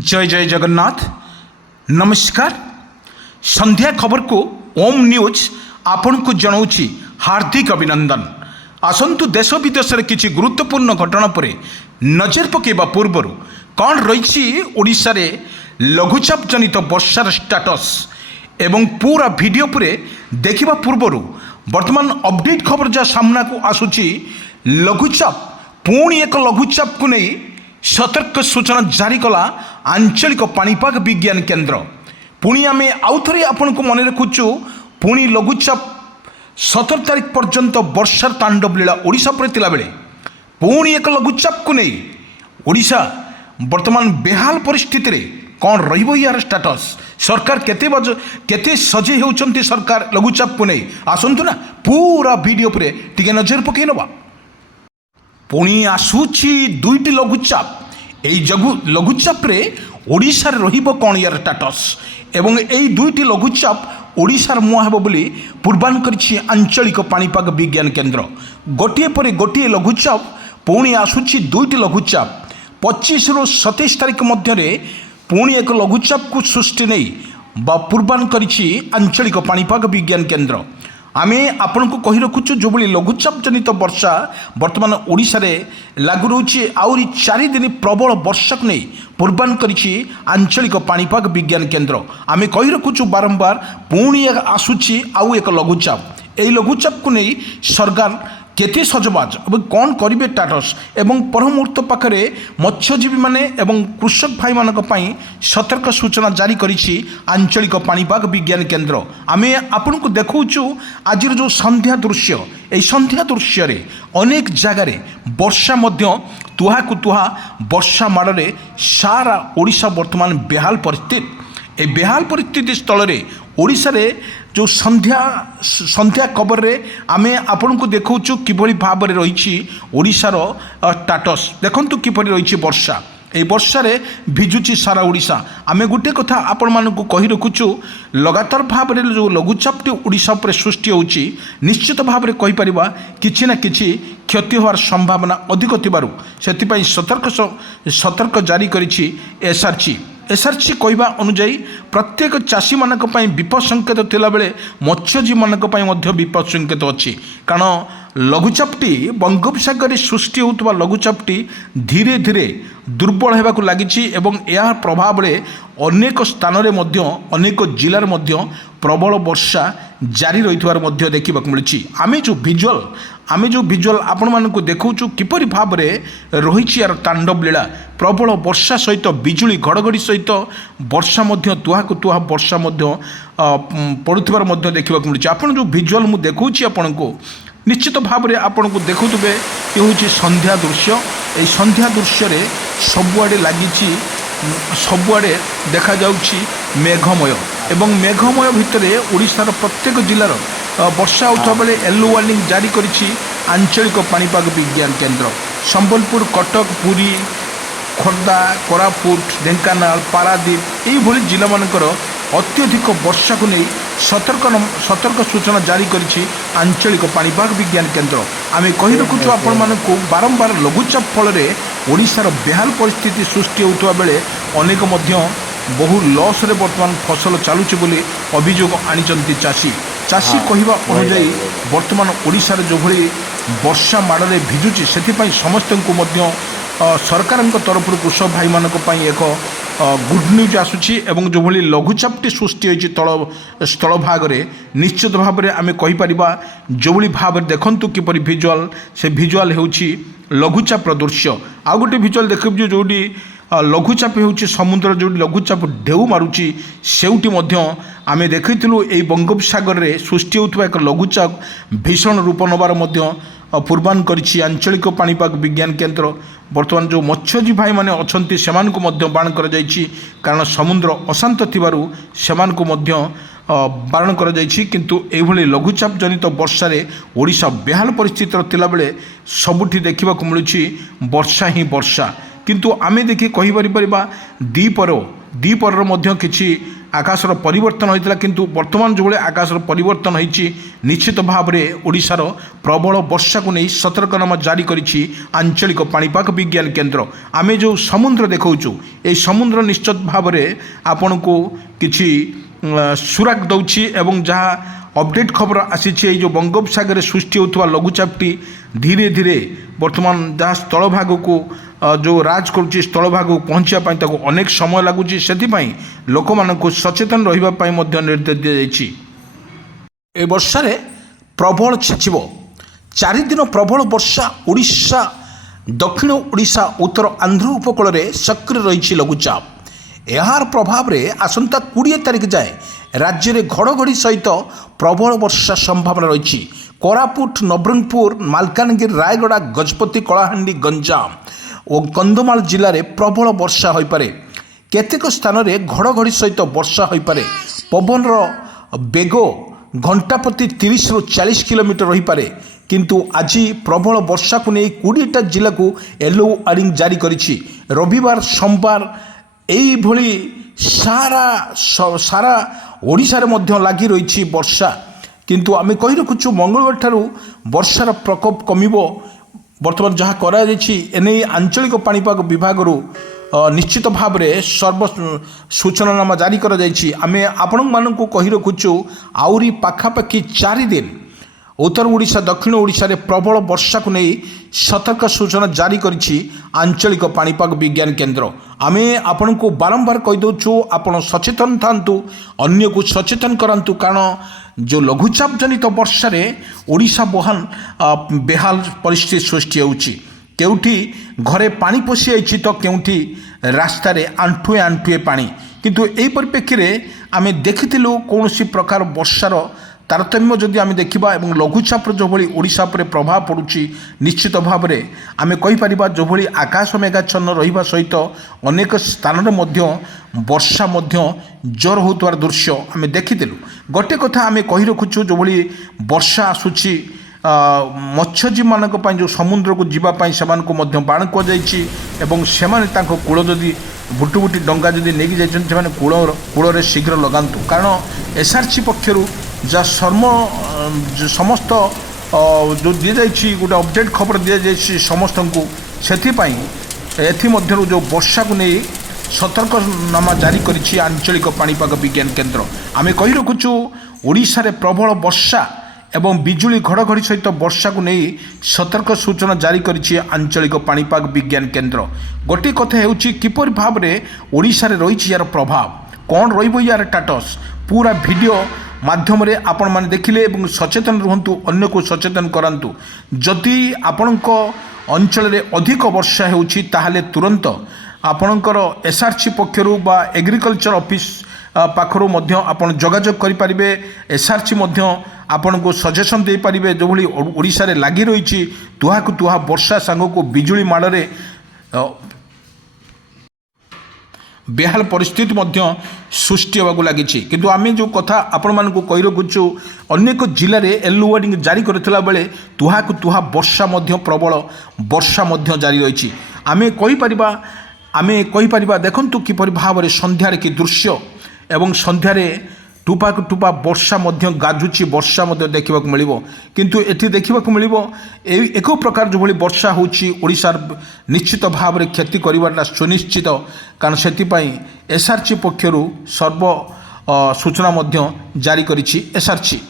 जय जय जगन्नाथ। नमस्कार। संध्या खबर को ओम न्यूज आपण को जनाऊँगी हार्दिक अभिनंदन। आसतु देश विदेश में किसी गुरुत्वपूर्ण घटना पर नजर पकेबा पूर्वर कौन रही ओडिशा रे लघुचाप जनित वर्षार स्टाटस एवं पूरा वीडियो पर देखा पूर्वर वर्तमान अपडेट खबर जहाँ सामना को आसूची लघुचाप पुणी एक लघुचाप को नहीं सतर्क सूचना जारी कला आंचलिक पाणीपाग विज्ञान केन्द्र। पुणी आम आउ थे आपण को मन रखुचु पुणी लघुचाप 17 तारीख पर्यंत वर्षार तांडव लीला ओडिशा पर थिला बेले पुणी एक लघुचाप को नहीं ओडिशा वर्तमान बेहाल परिस्थिति रे कौन रहिबो यार स्टाटस सरकार केते सजे होउचंती सरकार लघुचाप को नहीं आसंतु ना पूरा वीडियो पर टिके नजर पकई नबा। पुणी आसूची दुईटी लघुचाप एई लघुचाप रे ओडिशा रहिबो कौन यार स्टाटस एवं एई दुईटी लघुचाप ओडिशार मुआ हेबो बोली पूर्वानुमान करिछि आंचलिक पाणीपाग विज्ञान केन्द्र। गोटिए पर गोटिए लघुचाप पुणी आसूची दुईटी लघुचाप 25 रु 27 तारीख मध्य पुणी एक लघुचाप को सृष्टि नहीं बा पूर्वानुमान करिछि आंचलिक पाणीपाग विज्ञान केन्द्र। आमे आपण को कही रखुचु जो बड़ी लघुचाप जनित वर्षा वर्तमान ओडिशा रे लागू रही आहरी 4 दिन प्रबल वर्षा को नहीं पूर्वानुमान करिछि आंचलिक पाणीपाग विज्ञान केन्द्र। आमे कही रखुचु बारंबार पुणी आसूची आउ एक लघुचाप एई लघुचाप को नहीं सरकार केते सजबाज और कौन करेंगे टाटस एवं परमुहूर्त पाखे मत्स्यजीवी माने एवं कृषक भाई मानक पई सतर्क सूचना जारी करिछि आंचलिक पाणीपाग विज्ञान केन्द्र। आमे आपन को देखौछु आज जो संध्या दृश्य এই সন্ধ্যা দৃশ্যরে অনেক জায়গায় বর্ষা মধ্য তুহাকু তুহা বর্ষা মাড়ে সারা ওড়িশা বর্তমান বেহাল পরিস্থিতি। এই বেহাল পরিস্থিতি স্থলরে ওড়িশারে जो संध्या खबर रे आमे आपण को देखौछु किभली भाव रे रही ओडिशार स्टाटस देखंतु किभली रही वर्षा এই বর্ষারে ভিজুची सारा ओडिशा। आमे गोटे कथा आपण मानकु कहि रखुछु लगातार भाव रे जो लघुचापटी ओडिशा पर सृष्टि होउची निश्चित भाव रे कहि परिबा किछि ना किछि क्षति होवार संभावना अधिक थिबारु सेति सतर्क जारी करिछि एसआरसी कहवा अनुजाई प्रत्येक चाषी मानक पई विपद संकेत थिला बेले मत्स्यजीवी मानक पई मध्य विपद संकेत अछि। कारण लघुचापटी बंगोपसागर सृष्टि होउतबा लघुचापटी धीरे धीरे दुर्बल हेबाकु लागिछि एवं यार प्रभाव रे अनेक स्थान रे मध्य अनेक जिल्लार मध्य प्रबल वर्षा जारी रहितबार मध्य देखिबाकु मिलछि। आमे जो विजुअल आपण मानकु देखौछु किपरि भाव रे रहिछि यार तांडव लीला प्रबल वर्षा सहित बिजुली घड़घड़ी सहित वर्षा मध्य तुहाकु तुहा वर्षा मध्य पड़ुथिबार मध्य देखिबाकु मिलछि। आपण जो विजुअल मु देखौछि आपण को निश्चित भाव रे आपण को देखुथिबे ये होछि संध्या दृश्य। ए संध्या दृश्य रे सबुआडे लागिछि सबुआडे देखा जाउछि मेघमय एवं मेघमय भितरे ओडिशार प्रत्येक जिल्लार वर्षा होता बेले येलो वार्निंग जारी करिछि आंचलिक पाणीपाग विज्ञान केन्द्र। संबलपुर कटक पुरी खोर्धा कोरापुट ढेंकानाल पारादीप यही जिला मानकर अत्यधिक वर्षा को नहीं सतर्क सूचना जारी करिछि आंचलिक पाणीपाग विज्ञान केन्द्र। आमे कहि रखुछु आपण मानकु बारंबार लघुचाप फल ओडिशार बेहाल परिस्थिति सृष्टि होता बेले अनेक मध्य बहु लॉस रे वर्तमान फसल चालुछि बोली अभियोग आनिचंती चाषी कहवा अनुजाई वर्तमान ओडिशार जो भली वर्षा माड़े भिजुची से समस्त को मध्य सरकार तरफ कृषक भाई मानक पई एक गुड न्यूज आसूची एवं जो भली लघुचापटी सृष्टि होइछि तल स्थल भाग रे निश्चित भाव में आमे कहि परिबा जो भली भाव देखंतु किपरि विजुअल से विजुअल हेउछि लघुचाप दृश्य। आ गोटे विजुअल देखिबु जोडी लघुचाप होउछि समुद्र जो लघुचाप ढेउ मारुछि सेउटी मध्य आमे देखैथिलु एई बंगोपसागर रे सृष्टि होउथबा एक लघुचाप भीषण रूप नबार मध्य पूर्वानुमान करिछि आंचलिक पाणीपाग विज्ञान केन्द्र। वर्तमान जो मत्स्यजीवी भाई माने अछंती सेमानकु मध्य बाण कर जाइछि कारण समुद्र अशांत थिबारु सेमानकु मध्य बारण कर जाइछि किंतु एभली लघुचाप जनित वर्षा रे ओडिशा बेहाल परिस्थिति थिला बेले सबुठी देखिबाकु मिलुछि वर्षा ही वर्षा। किंतु आमे देखि कहि परिबा दीपर দ্বিপহরের মধ্যে কিছু আকাশর পরিবর্তন হয়েছিল, কিন্তু বর্তমান যেভাবে আকাশর পরিবর্তন হয়েছে নিশ্চিত ভাবে ওড়িশার প্রবল বর্ষাকে নিয়ে সতর্কনামা জারি করেছি আঞ্চলিক পাণিপাগ বিজ্ঞান কেন্দ্র। আমি যে সমুদ্র দেখাউছু এই সমুদ্র নিশ্চিত ভাবে আপনার কিছু সুরাক দৌছি এবং যা অপডেট খবর আসিছে এই যে বঙ্গোপসাগরে সৃষ্টি হোৱা লঘুচাপটি ধীরে ধীরে বর্তমান যা স্থলভাগকু जो राज करुच्ची स्थलभाग पहुँचापी ताको अनेक समय लगुच से लोक मानक सचेतन रही निर्देश दी जाइए। ए वर्षा प्रबल छेचिब 4 दिन प्रबल वर्षा ओडिशा दक्षिण ओडिशा उत्तर आंध्र उपकूल में सक्रिय रही लघुचाप। यार प्रभाव रे आसंता 20 तारिख जाए राज्य में घड़घड़ी सहित प्रबल वर्षा संभावना रही। कोरापुट नवरंगपुर मालकानगिरी रायगड़ा गजपति कलाहांडी गंजाम और कंधमाल जिले में प्रबल वर्षा हो पारे। केतेक स्थान रे घड़घड़ी सहित वर्षा हो पारे। पवन बेग घंटा प्रति 30 ରୁ 40 किलोमीटर रही पारे। किंतु आज प्रबल वर्षा को नहीं 20टा जिला को येलो वार्निंग जारी करिछि। रविवार सोमवार यही भली सारा सारा ओडिशा रे मध्य लागी रही वर्षा। किंतु आमे कहि रखुछु मंगलवार ठारू वर्षार प्रकोप कमिबो। बर्तमान जहाँ कराने आंचलिक पाणीपाग विभाग निश्चित भाव में सर्व सूचनानामा जारी आमे आपण मानक कही रखुचु आउरी पाखापाखि 4 दिन उत्तर ओडिशा दक्षिण ओडिशा रे प्रबल वर्षा को नहीं सतर्क सूचना जारी करिछि आंचलिक पाणीपाग विज्ञान केंद्र। आमे आपण को बारंबार कही दउछु आपण सचेतन थांतु, अन्य को सचेतन करंतु, कारण जो लघुचाप जनित वर्षा रे ओडिशा बहान बेहाल परिस्थिति सृष्टि होउछि। केउठी घरे पानी पशि आइछि तो केउठी रास्ता रे आंठुए आंठुए पानी। किंतु एई परिप्रेक्षी रे आमे देखिथिलु कोनोसी प्रकार वर्षार तारतम्य जदि आमे देखिबा एवं लघुचाप जो भली ओडिशा पर प्रभाव पड़ुछि निश्चित भाव में आमे कहि परिबा जो भली आकाश मेघाच्छन्न रहिबा सहित अनेक स्थान रे मध्य वर्षा मध्य जोर होतवार दृश्य आमे देखिथिलु। गोटे कथा आमे कहि रखुछु जो भली वर्षा आसुछि मत्स्यजीवी मानक पई जो समुद्र को जीवा पई समान को मध्य बाण को जाइछि एवं सेमाने तांको कूल जदि बुटुबुटी डंगा जदि नेगी जाइछन सेमाने कूल रे शीघ्र लगांतु। कारण एसआरसी पक्षरु जा समस्त जो दी जाइछि गोटे अपडेट खबर दी जाइछि समस्त को सेथिपाई एथिमध्यरु जो वर्षा को नहीं सतर्कनामा जारी करिछि आंचलिक पाणीपाग विज्ञान केंद्र। आमे कहि रखुछु ओडिशा रे प्रबल वर्षा एवं बिजुली घड़घड़ी सहित वर्षा को नहीं सतर्क सूचना जारी करिछि आंचलिक पाणीपाग विज्ञान केंद्र। गोटे कथा हेउछि किपरि भाव रे ओडिशा रे रहिछि यार प्रभाव कौन रहिबो यार स्टेटस पूरा वीडियो माध्यम रे आपण माने देखिले एवं सचेतन रुहंतु, अन्य को सचेतन करंतु। जदि आपणक अंचल रे अधिक वर्षा हेउछि ताहाले तुरंत आपणकर एसआरसी पक्षरु बा एग्रीकल्चर ऑफिस पाखरु मध्य आपण जोगाजोग करि परिबे। एसआरसी मध्य आपण को सजेशन दे परिबे जो भली ओडिशा रे लागि रहिछि तुहा को तुहा वर्षा संग को बिजुली माडरे बेहाल परिस्थिति मध्य सृष्टि होगा लगी। किंतु आमे जो कथा आपण मानकु कहि रखुछु अनेक जिले में येलो वार्निंग जारी करथिला बेले तुहा को तुहा वर्षा मध्य प्रबल वर्षा मध्य जारी रही। आमे कहि परिबा देखंतु किपरि भाव में संध्यारे कि दृश्य एवं संध्यारे टुपा टुपा वर्षा मध्य गाजुची वर्षा मध्य देखा मिलिबो। किंतु एठी देखा मिलिबो एक प्रकार जो भली वर्षा होची ओडिशार निश्चित भाव में क्षति करिवाटा सुनिश्चित। कारण सेतिपाई एसआरसी पक्षरु सर्व सूचना मध्य जारी करिछि एसआरसी।